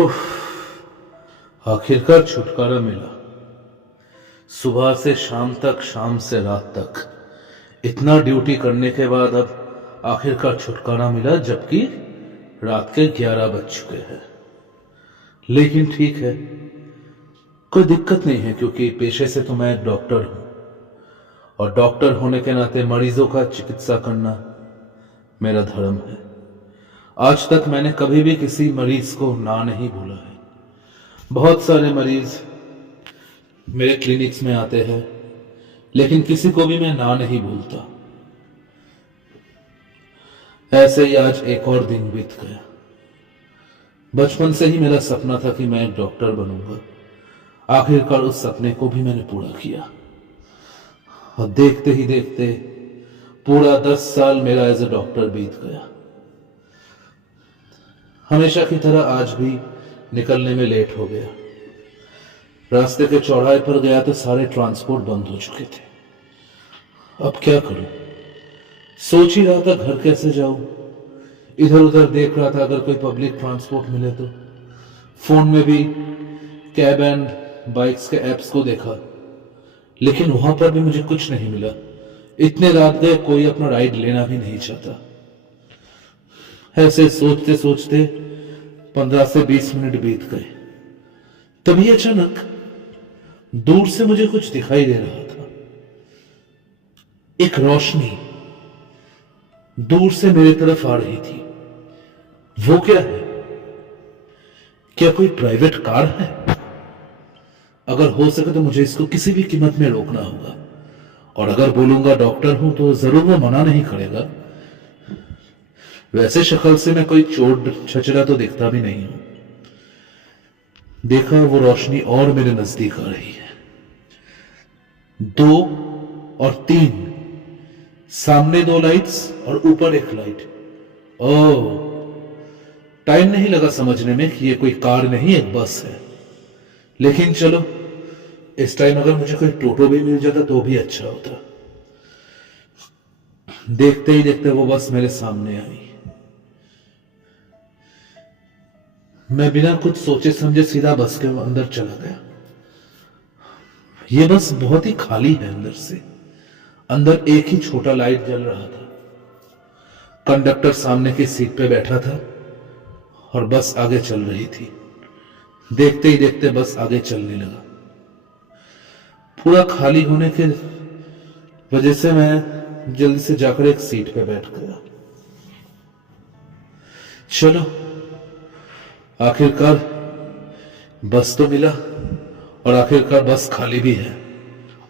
उफ, आखिरकार छुटकारा मिला। सुबह से शाम तक, शाम से रात तक इतना ड्यूटी करने के बाद अब आखिरकार छुटकारा मिला, जबकि रात के 11 बज चुके हैं। लेकिन ठीक है, कोई दिक्कत नहीं है, क्योंकि पेशे से तो मैं एक डॉक्टर हूं और डॉक्टर होने के नाते मरीजों का चिकित्सा करना मेरा धर्म है। आज तक मैंने कभी भी किसी मरीज को ना नहीं बोला है। बहुत सारे मरीज मेरे क्लिनिक्स में आते हैं, लेकिन किसी को भी मैं ना नहीं बोलता। ऐसे ही आज एक और दिन बीत गया। बचपन से ही मेरा सपना था कि मैं एक डॉक्टर बनूंगा। आखिरकार उस सपने को भी मैंने पूरा किया और देखते ही देखते पूरा 10 साल मेरा एज ए डॉक्टर बीत गया। हमेशा की तरह आज भी निकलने में लेट हो गया। रास्ते के चौराहे पर गया तो सारे ट्रांसपोर्ट बंद हो चुके थे। अब क्या करूं? सोच ही रहा था घर कैसे जाऊं। इधर उधर देख रहा था अगर कोई पब्लिक ट्रांसपोर्ट मिले तो। फोन में भी कैब एंड बाइक्स के एप्स को देखा, लेकिन वहां पर भी मुझे कुछ नहीं मिला। इतने रात गए, कोई अपना राइड लेना भी नहीं चाहता। ऐसे सोचते सोचते 15 से 20 मिनट बीत गए। तभी अचानक दूर से मुझे कुछ दिखाई दे रहा था। एक रोशनी दूर से मेरी तरफ आ रही थी। वो क्या है? क्या कोई प्राइवेट कार है? अगर हो सके तो मुझे इसको किसी भी कीमत में रोकना होगा, और अगर बोलूंगा डॉक्टर हूं तो जरूर वो मना नहीं करेगा। वैसे शक्ल से मैं कोई चोर छचरा तो दिखता भी नहीं हूं। देखा, वो रोशनी और मेरे नजदीक आ रही है। 2 और 3, सामने 2 लाइट्स और ऊपर 1 लाइट। ओह, टाइम नहीं लगा समझने में कि ये कोई कार नहीं, एक बस है। लेकिन चलो, इस टाइम अगर मुझे कोई टोटो भी मिल जाता तो भी अच्छा होता। देखते ही देखते वो बस मेरे सामने आई। मैं बिना कुछ सोचे समझे सीधा बस के अंदर चला गया। ये बस बहुत ही खाली है अंदर से। अंदर एक ही छोटा लाइट जल रहा था। कंडक्टर सामने की सीट पे बैठा था और बस आगे चल रही थी। देखते ही देखते बस आगे चलने लगा। पूरा खाली होने के वजह से मैं जल्दी से जाकर एक सीट पे बैठ गया। चलो, आखिरकार बस तो मिला और आखिरकार बस खाली भी है।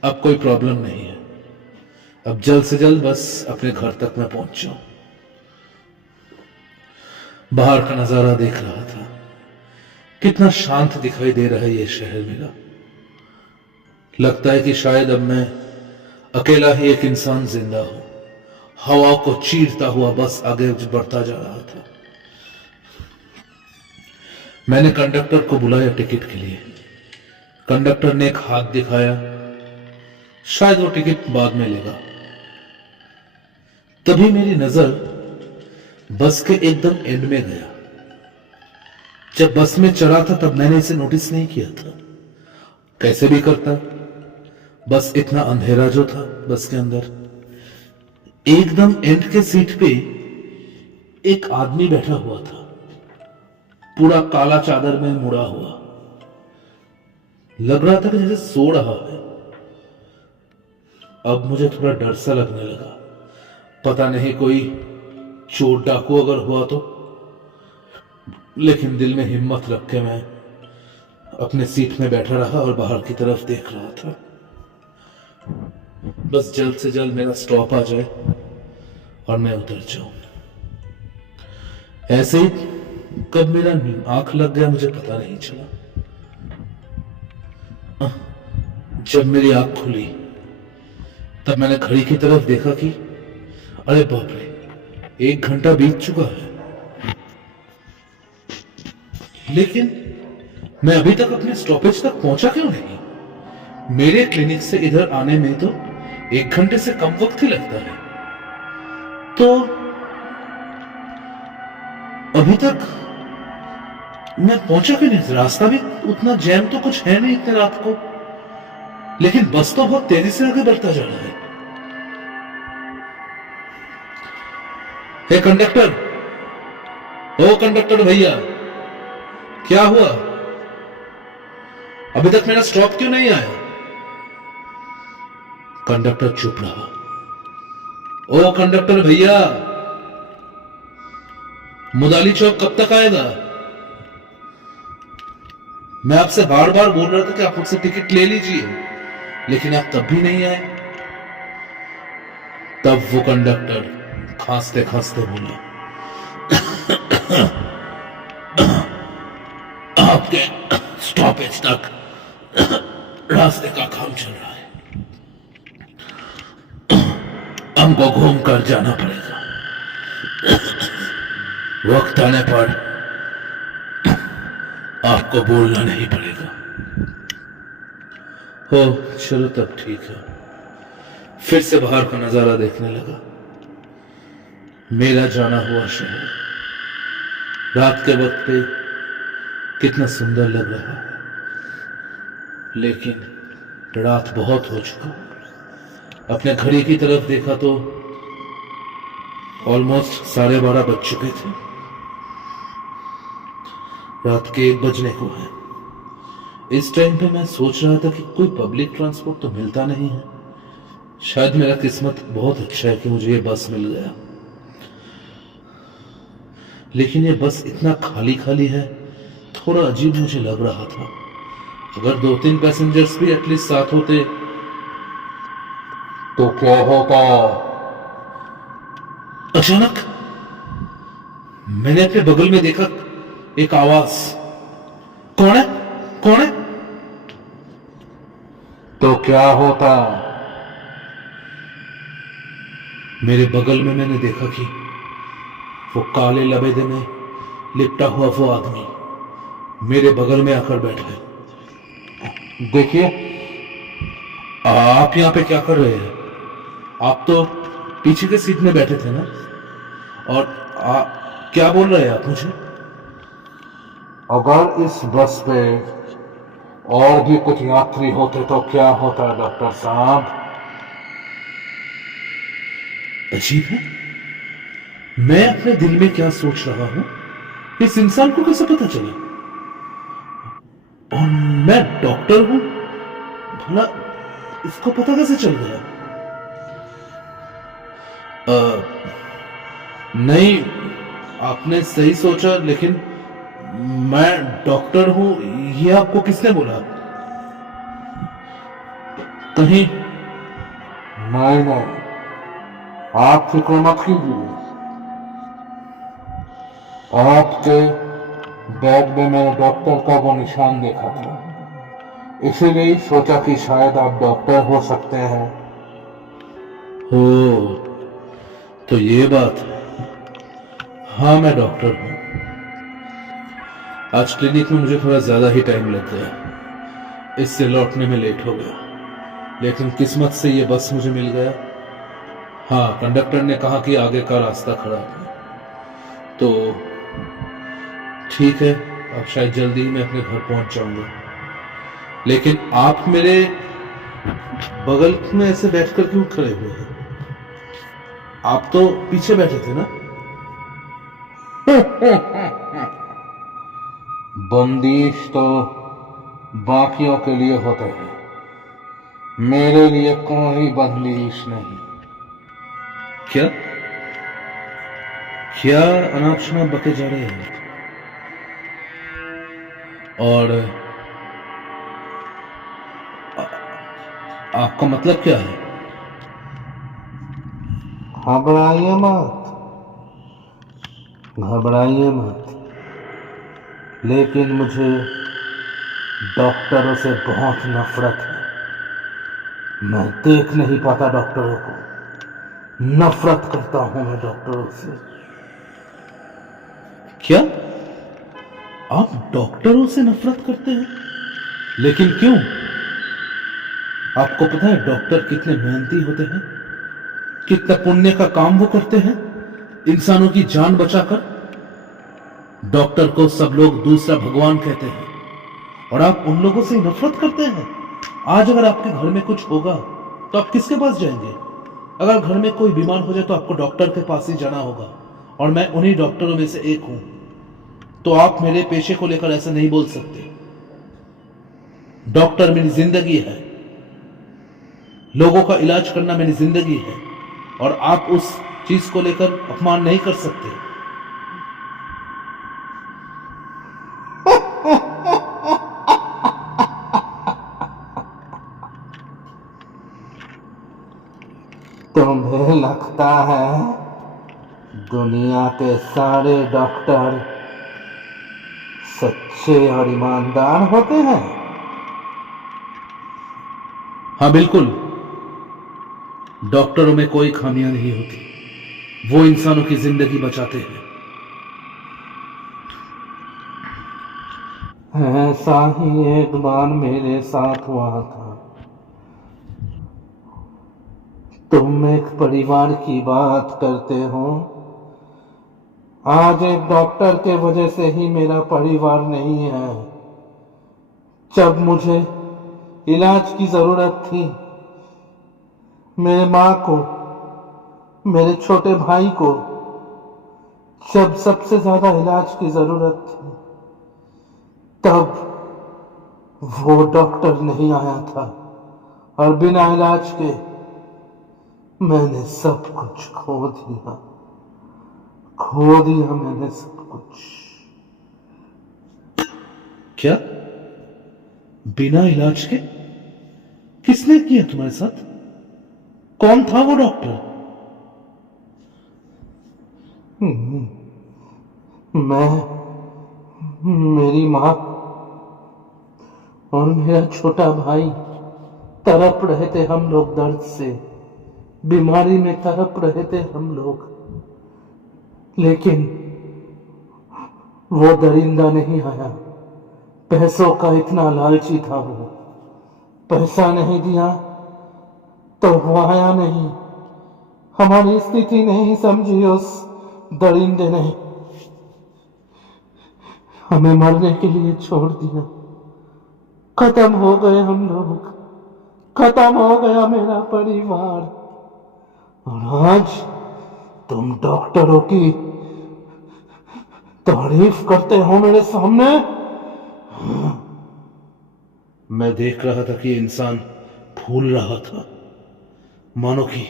अब कोई प्रॉब्लम नहीं है। अब जल्द से जल्द बस अपने घर तक मैं पहुंच जाऊं। बाहर का नजारा देख रहा था। कितना शांत दिखाई दे रहा है ये शहर मेरा। लगता है कि शायद अब मैं अकेला ही एक इंसान जिंदा हूं। हवा को चीरता हुआ बस आगे बढ़ता जा रहा था। मैंने कंडक्टर को बुलाया टिकट के लिए। कंडक्टर ने एक हाथ दिखाया, शायद वो टिकट बाद में लेगा। तभी मेरी नजर बस के एकदम एंड में गया। जब बस में चढ़ा था तब मैंने इसे नोटिस नहीं किया था। कैसे भी करता, बस इतना अंधेरा जो था बस के अंदर। एकदम एंड के सीट पे एक आदमी बैठा हुआ था, पूरा काला चादर में मुड़ा हुआ। लग रहा था कि जैसे सो रहा है। अब मुझे थोड़ा डर सा लगने लगा। पता नहीं कोई चोर डाकू अगर हुआ तो। लेकिन दिल में हिम्मत रख के मैं अपने सीट में बैठा रहा और बाहर की तरफ देख रहा था। बस जल्द से जल्द मेरा स्टॉप आ जाए और मैं उतर जाऊं। ऐसे ही कब मेरा आंख लग गया मुझे पता नहीं चला। जब मेरी आंख खुली तब मैंने घड़ी की तरफ देखा कि अरे बाप रे, 1 घंटा बीत चुका है। लेकिन मैं अभी तक अपने स्टॉपेज तक पहुंचा क्यों नहीं? मेरे क्लिनिक से इधर आने में तो 1 घंटे से कम वक्त ही लगता है। तो अभी तक मैं पहुंचा कि नहीं? रास्ता भी उतना जैम तो कुछ है नहीं इतने रात को, लेकिन बस तो बहुत तेजी से आगे बढ़ता जा रहा है। हे कंडक्टर, ओ कंडक्टर भैया, क्या हुआ? अभी तक मेरा स्टॉप क्यों नहीं आया? कंडक्टर चुप रहा। ओ कंडक्टर भैया, मुदाली चौक कब तक आएगा? मैं आपसे बार बार बोल रहा था कि आप मुझसे टिकट ले लीजिए, लेकिन आप तब भी नहीं आए। तब वो कंडक्टर खांसते खांसते बोला, आपके स्टॉपेज तक रास्ते का काम चल रहा है, हमको घूम कर जाना पड़ेगा। वक्त आने पर आपको बोलना नहीं पड़ेगा। हो चलो तब ठीक है। फिर से बाहर का नजारा देखने लगा। मेरा जाना हुआ शहर रात के वक्त पे कितना सुंदर लग रहा है, लेकिन रात बहुत हो चुका। अपने घड़ी की तरफ देखा तो ऑलमोस्ट 12:30 बज चुके थे। रात के 1 बजने को है। इस टाइम पे मैं सोच रहा था कि कोई पब्लिक ट्रांसपोर्ट तो मिलता नहीं है। शायद मेरा किस्मत बहुत अच्छा है कि मुझे ये बस मिल गया, लेकिन ये बस इतना खाली खाली है, थोड़ा अजीब मुझे लग रहा था। अगर 2-3 पैसेंजर्स भी एटलीस्ट साथ होते तो क्या होता। अचानक मैंने अपने बगल में देखा एक आवाज, कौन है, कौन है? तो क्या होता। मेरे बगल में मैंने देखा कि वो काले लबेदे में लिपटा हुआ वो आदमी मेरे बगल में आकर बैठा है। देखिए, आप यहां पे क्या कर रहे हैं? आप तो पीछे के सीट में बैठे थे ना, और क्या बोल रहे हैं आप मुझे? अगर इस बस पे और भी कुछ यात्री होते तो क्या होता डॉक्टर साहब? अजीब है, मैं अपने दिल में क्या सोच रहा हूं इस इंसान को कैसे पता चला? और मैं डॉक्टर हूं, भला इसको पता कैसे चल गया? नहीं, आपने सही सोचा, लेकिन मैं डॉक्टर हूं ये आपको किसने बोला? कहीं नहीं, आप फिक्र मत कीजिए। आपके बैग में मैंने डॉक्टर का वो निशान देखा था, इसीलिए सोचा कि शायद आप डॉक्टर हो सकते हैं। हो, तो ये बात है। हाँ, मैं डॉक्टर हूं। आज क्लिनिक में मुझे थोड़ा ज्यादा ही टाइम लग गया, इससे लौटने में लेट हो गया, लेकिन किस्मत से ये बस मुझे मिल गया। हाँ, कंडक्टर ने कहा कि आगे का रास्ता खराब है, तो ठीक है, अब शायद जल्दी ही मैं अपने घर पहुंच जाऊंगा। लेकिन आप मेरे बगल में ऐसे बैठकर क्यों खड़े हुए हैं? आप तो पीछे बैठे थे ना? बंदिश तो बाकियों के लिए होते हैं, मेरे लिए कोई बंदिश नहीं। क्या क्या अनाप शनाप बके जा रहे हैं? और आपका मतलब क्या है? घबराइए मत, घबराइए मत, लेकिन मुझे डॉक्टरों से बहुत नफरत है। मैं देख नहीं पाता डॉक्टरों को, नफरत करता हूं मैं डॉक्टरों से। क्या आप डॉक्टरों से नफरत करते हैं? लेकिन क्यों? आपको पता है डॉक्टर कितने मेहनती होते हैं, कितना पुण्य का काम वो करते हैं इंसानों की जान बचाकर। डॉक्टर को सब लोग दूसरा भगवान कहते हैं और आप उन लोगों से नफरत करते हैं। आज अगर आपके घर में कुछ होगा तो आप किसके पास जाएंगे? अगर घर में कोई बीमार हो जाए तो आपको डॉक्टर के पास ही जाना होगा, और मैं उन्हीं डॉक्टरों में से एक हूं। तो आप मेरे पेशे को लेकर ऐसा नहीं बोल सकते। डॉक्टर मेरी जिंदगी है, लोगों का इलाज करना मेरी जिंदगी है, और आप उस चीज को लेकर अपमान नहीं कर सकते। तुम्हें लगता है दुनिया के सारे डॉक्टर सच्चे और ईमानदार होते हैं? हाँ बिल्कुल, डॉक्टरों में कोई खामियां नहीं होती, वो इंसानों की जिंदगी बचाते हैं। ऐसा ही एक बार मेरे साथ हुआ था। तुम एक परिवार की बात करते हो। आज एक डॉक्टर के वजह से ही मेरा परिवार नहीं है। जब मुझे इलाज की जरूरत थी, मेरे माँ को, मेरे छोटे भाई को जब सबसे ज्यादा इलाज की जरूरत थी, तब वो डॉक्टर नहीं आया था, और बिना इलाज के मैंने सब कुछ खो दिया मैंने सब कुछ। क्या? बिना इलाज के? किसने किया तुम्हारे साथ? कौन था वो डॉक्टर? मैं, मेरी माँ और मेरा छोटा भाई तड़प रहे थे हम लोग दर्द से, बीमारी में तड़प रहे थे हम लोग। लेकिन वो दरिंदा नहीं आया। पैसों का इतना लालची था वो। पैसा नहीं दिया तो वो आया नहीं। हमारी स्थिति नहीं समझी उस दरिंदे ने। हमें मरने के लिए छोड़ दिया। खत्म हो गए हम लोग, खत्म हो गया मेरा परिवार। और आज तुम डॉक्टरों की तारीफ करते हो मेरे सामने। मैं देख रहा था कि इंसान फूल रहा था, मानो कि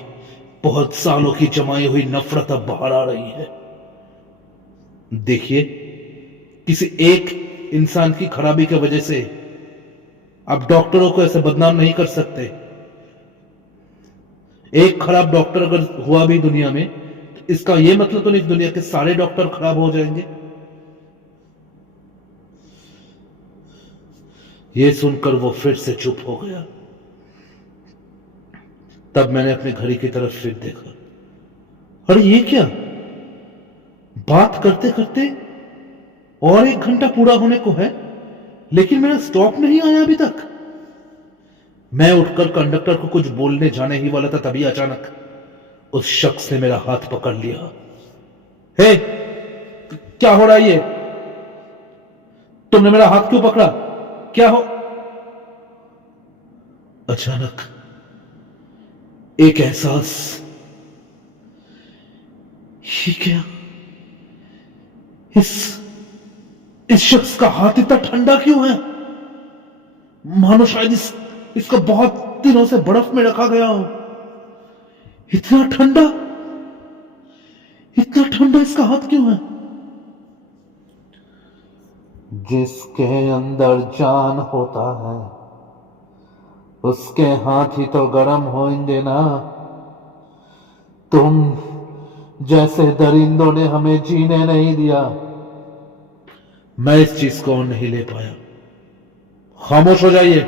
बहुत सालों की जमाई हुई नफरत अब बाहर आ रही है। देखिए, किसी एक इंसान की खराबी की वजह से आप डॉक्टरों को ऐसे बदनाम नहीं कर सकते। एक खराब डॉक्टर अगर हुआ भी दुनिया में, तो इसका यह मतलब तो नहीं दुनिया के सारे डॉक्टर खराब हो जाएंगे। यह सुनकर वो फिर से चुप हो गया। तब मैंने अपने घड़ी की तरफ फिर देखा। अरे ये क्या, बात करते करते और 1 घंटा पूरा होने को है, लेकिन मेरा स्टॉप नहीं आया अभी तक। मैं उठकर कंडक्टर को कुछ बोलने जाने ही वाला था, तभी अचानक उस शख्स ने मेरा हाथ पकड़ लिया। हे, क्या हो रहा है ये? तुमने मेरा हाथ क्यों पकड़ा? क्या हो? अचानक एक एहसास, ये क्या, इस शख्स का हाथ इतना ठंडा क्यों है? मानो शायद इसको बहुत दिनों से बर्फ में रखा गया हो। इतना ठंडा, इतना ठंडा इसका हाथ क्यों है? जिसके अंदर जान होता है उसके हाथ ही तो गर्म होंगे ना। तुम जैसे दरिंदों ने हमें जीने नहीं दिया। मैं इस चीज को नहीं ले पाया। खामोश हो जाइए।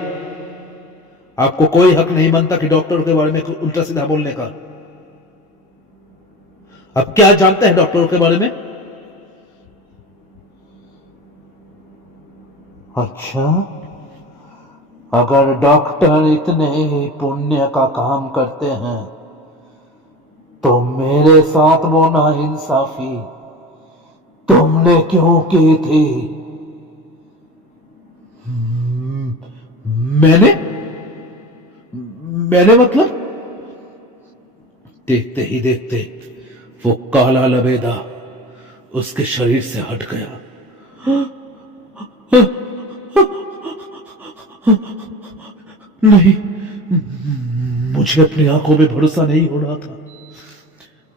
आपको कोई हक नहीं बनता कि डॉक्टरों के बारे में उल्टा सीधा बोलने का। आप क्या जानते हैं डॉक्टरों के बारे में? अच्छा, अगर डॉक्टर इतने ही पुण्य का काम करते हैं तो मेरे साथ वो नाइंसाफी तुमने क्यों की थी? मैंने मैंने मतलब? देखते ही देखते वो काला लबेदा उसके शरीर से हट गया। नहीं, मुझे अपनी आंखों में भरोसा नहीं हो रहा था।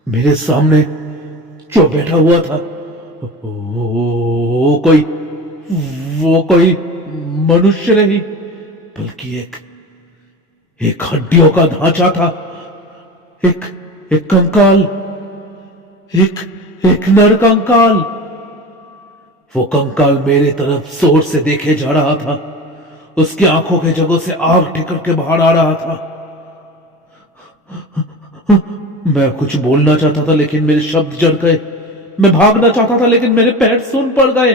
मेरे सामने जो बैठा हुआ था वो कोई वो कोई मनुष्य नहीं, बल्कि एक एक हड्डियों का ढांचा था। एक एक कंकाल, एक एक नर कंकाल। वो कंकाल मेरे तरफ जोर से देखे जा रहा था। उसकी आंखों के जगहों से आग ठिकर के बाहर आ रहा था। मैं कुछ बोलना चाहता था लेकिन मेरे शब्द जड़ गए। मैं भागना चाहता था लेकिन मेरे पैर सुन पड़ गए।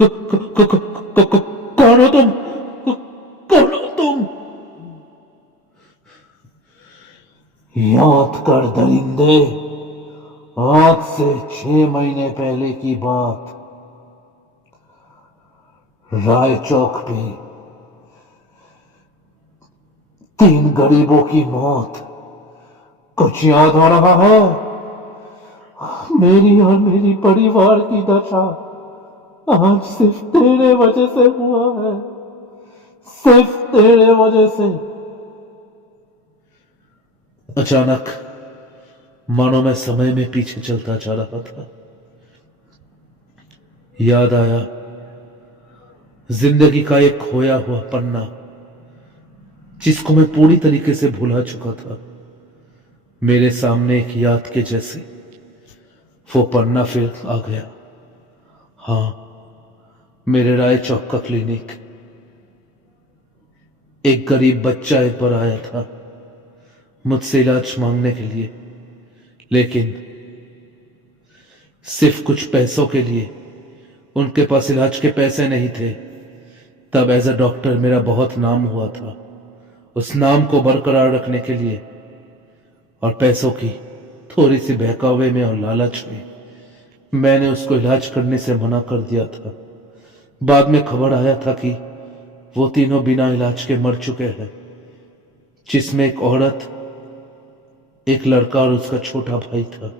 कौन हो तुम? कौन हो तुम? याद कर दरिंदे, आज से 6 महीने पहले की बात। राय चौक पे 3 गरीबों की मौत। कुछ याद आ रहा है? मेरी और मेरी परिवार की दशा आज सिर्फ तेरे वजह से हुआ है, सिर्फ तेरे वजह से। अचानक मानो मैं समय में पीछे चलता जा रहा था। याद आया जिंदगी का एक खोया हुआ पन्ना जिसको मैं पूरी तरीके से भुला चुका था। मेरे सामने एक याद के जैसे वो पन्ना फिर आ गया। हाँ, मेरे राय चौक का क्लिनिक। एक गरीब बच्चा एक बार आया था मुझसे इलाज मांगने के लिए, लेकिन सिर्फ कुछ पैसों के लिए। उनके पास इलाज के पैसे नहीं थे। तब एज अ डॉक्टर मेरा बहुत नाम हुआ था। उस नाम को बरकरार रखने के लिए और पैसों की थोड़ी सी बहकावे में और लालच में मैंने उसको इलाज करने से मना कर दिया था। बाद में खबर आया था कि वो तीनों बिना इलाज के मर चुके हैं, जिसमें एक औरत, एक लड़का और उसका छोटा भाई था।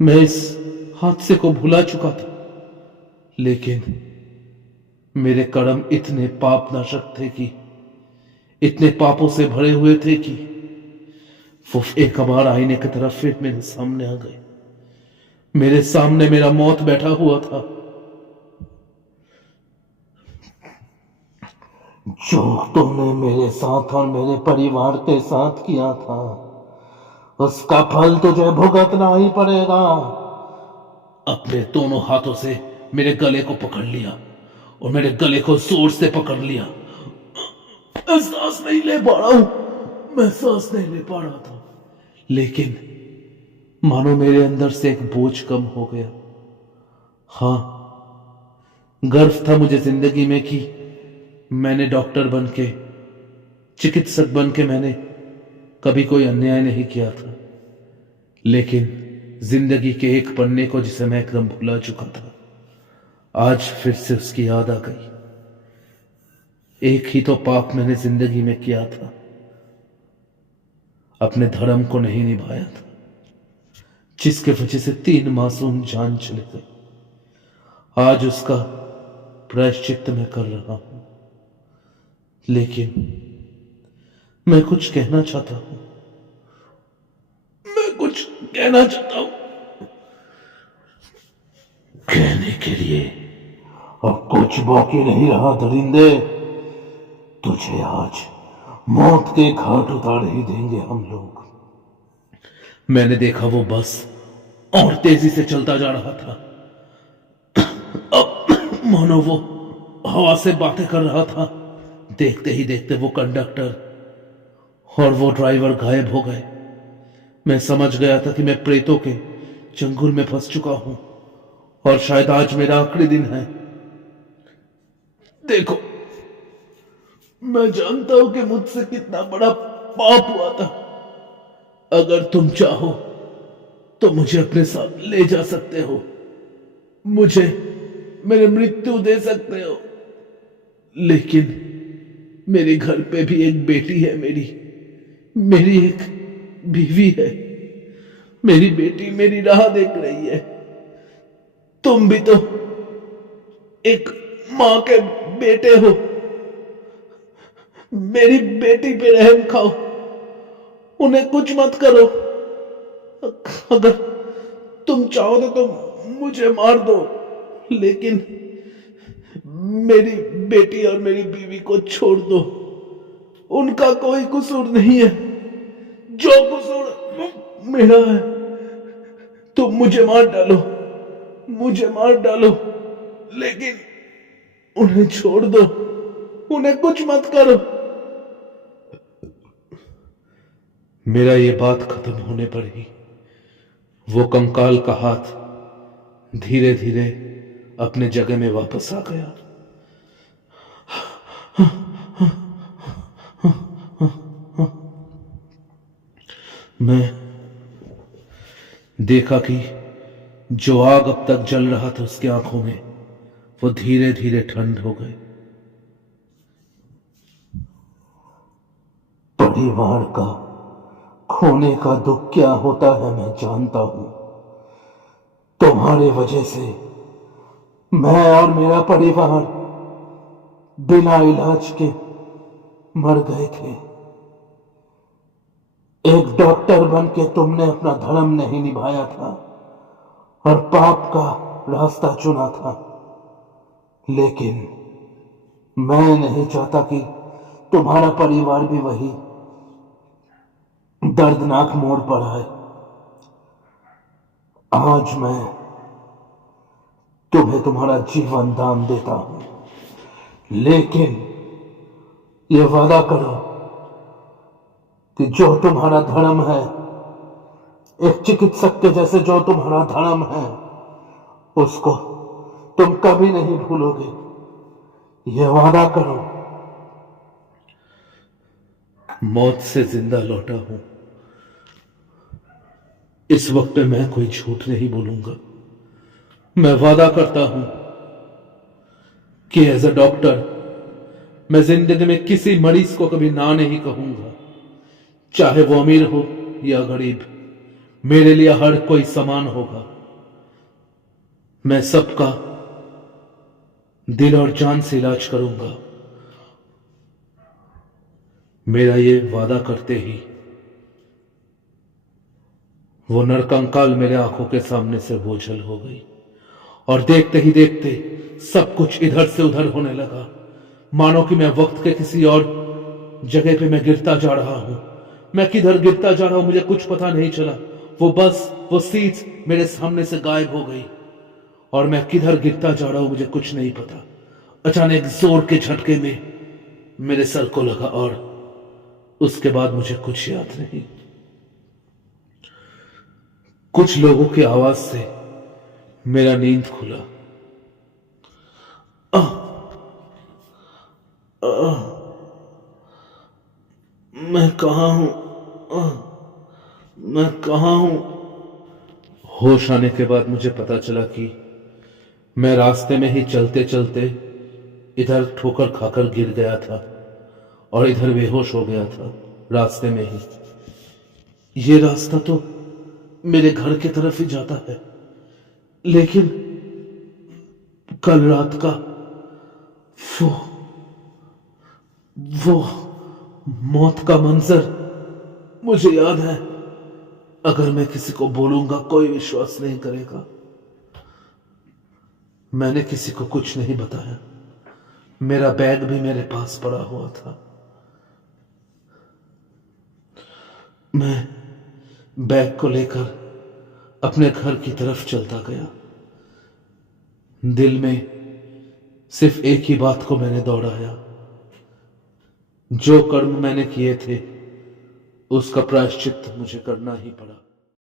मैं इस हादसे को भुला चुका था, लेकिन मेरे कर्म इतने पापनाशक थे कि इतने पापों से भरे हुए थे कि वो एक बार आईने की तरफ फिर मेरे सामने आ गए। मेरे सामने मेरा मौत बैठा हुआ था। जो तुमने मेरे साथ और मेरे परिवार के साथ किया था, उसका फल तुझे भुगतना ही पड़ेगा। अपने दोनों हाथों से मेरे गले को पकड़ लिया और मेरे गले को जोर से पकड़ लिया। मैं सांस नहीं ले पा रहा हूं, मैं सांस नहीं ले पा रहा था, लेकिन मानो मेरे अंदर से एक बोझ कम हो गया। हां, गर्व था मुझे जिंदगी में कि मैंने डॉक्टर बन के, चिकित्सक बन के मैंने कभी कोई अन्याय नहीं किया था। लेकिन जिंदगी के एक पन्ने को जिसे मैं एकदम भुला चुका था, आज फिर से उसकी याद आ गई। एक ही तो पाप मैंने जिंदगी में किया था, अपने धर्म को नहीं निभाया था, जिसके वजह से 3 मासूम जान चले गए। आज उसका प्रायश्चित मैं कर रहा हूं, लेकिन मैं कुछ कहना चाहता हूं। मैं कुछ कहना चाहता हूं। कहने के लिए अब कुछ बाकी नहीं रहा दरिंदे। तुझे आज मौत के घाट उतार ही देंगे हम लोग। मैंने देखा वो बस और तेजी से चलता जा रहा था। अब मानो वो हवा से बातें कर रहा था। देखते ही देखते वो कंडक्टर और वो ड्राइवर गायब हो गए। मैं समझ गया था कि मैं प्रेतों के चंगुल में फंस चुका हूं और शायद आज मेरा आखिरी दिन है। देखो, मैं जानता हूं कि मुझसे कितना बड़ा पाप हुआ था। अगर तुम चाहो तो मुझे अपने साथ ले जा सकते हो, मुझे मेरी मृत्यु दे सकते हो, लेकिन मेरे घर पे भी एक बेटी है, मेरी एक बीवी है। मेरी बेटी मेरी राह देख रही है। तुम भी तो एक मां के बेटे हो। मेरी बेटी पे रहम खाओ, उन्हें कुछ मत करो। अगर तुम चाहो तो तुम मुझे मार दो, लेकिन मेरी बेटी और मेरी बीवी को छोड़ दो। उनका कोई कसूर नहीं है, जो कसूर मेरा है। तुम मुझे मार डालो, लेकिन उन्हें छोड़ दो, उन्हें कुछ मत करो। मेरा ये बात खत्म होने पर ही वो कंकाल का हाथ धीरे धीरे अपने जगह में वापस आ गया। मैं देखा कि जो आग अब तक जल रहा था उसकी आंखों में, वो धीरे धीरे ठंड हो गई। परिवार का खोने का दुख क्या होता है मैं जानता हूं। तुम्हारे वजह से मैं और मेरा परिवार बिना इलाज के मर गए थे। एक डॉक्टर बन के तुमने अपना धर्म नहीं निभाया था और पाप का रास्ता चुना था, लेकिन मैं नहीं चाहता कि तुम्हारा परिवार भी वही दर्दनाक मोड़ पर आए। आज मैं तुम्हें तुम्हारा जीवन दान देता हूं, लेकिन यह वादा करो कि जो तुम्हारा धर्म है, एक चिकित्सक के जैसे जो तुम्हारा धर्म है, उसको तुम कभी नहीं भूलोगे। यह वादा करो। मौत से जिंदा लौटा हूं, इस वक्त में मैं कोई झूठ नहीं बोलूंगा। मैं वादा करता हूं कि एज अ डॉक्टर मैं जिंदगी में किसी मरीज को कभी ना नहीं कहूंगा, चाहे वो अमीर हो या गरीब। मेरे लिए हर कोई समान होगा। मैं सबका दिल और जान से इलाज करूंगा। मेरा ये वादा करते ही वो नरकंकाल मेरे आंखों के सामने से बोझल हो गई, और देखते ही देखते सब कुछ इधर से उधर होने लगा, मानो कि मैं वक्त के किसी और जगह पे मैं गिरता जा रहा हूं। मैं किधर गिरता जा रहा हूं मुझे कुछ पता नहीं चला। वो सीट मेरे सामने से गायब हो गई, और मैं किधर गिरता जा रहा हूं मुझे कुछ नहीं पता। अचानक जोर के झटके में मेरे सर को लगा, और उसके बाद मुझे कुछ याद नहीं। कुछ लोगों की आवाज से मेरा नींद खुला। मैं कहां हूं? मैं कहां हूं? होश आने के बाद मुझे पता चला कि मैं रास्ते में ही चलते चलते इधर ठोकर खाकर गिर गया था, और इधर बेहोश हो गया था रास्ते में ही। ये रास्ता तो मेरे घर की तरफ ही जाता है, लेकिन कल रात का वो मौत का मंजर मुझे याद है। अगर मैं किसी को बोलूंगा कोई विश्वास नहीं करेगा। मैंने किसी को कुछ नहीं बताया। मेरा बैग भी मेरे पास पड़ा हुआ था। मैं बैग को लेकर अपने घर की तरफ चलता गया। दिल में सिर्फ एक ही बात को मैंने दोहराया, जो कर्म मैंने किए थे उसका प्रायश्चित मुझे करना ही पड़ा।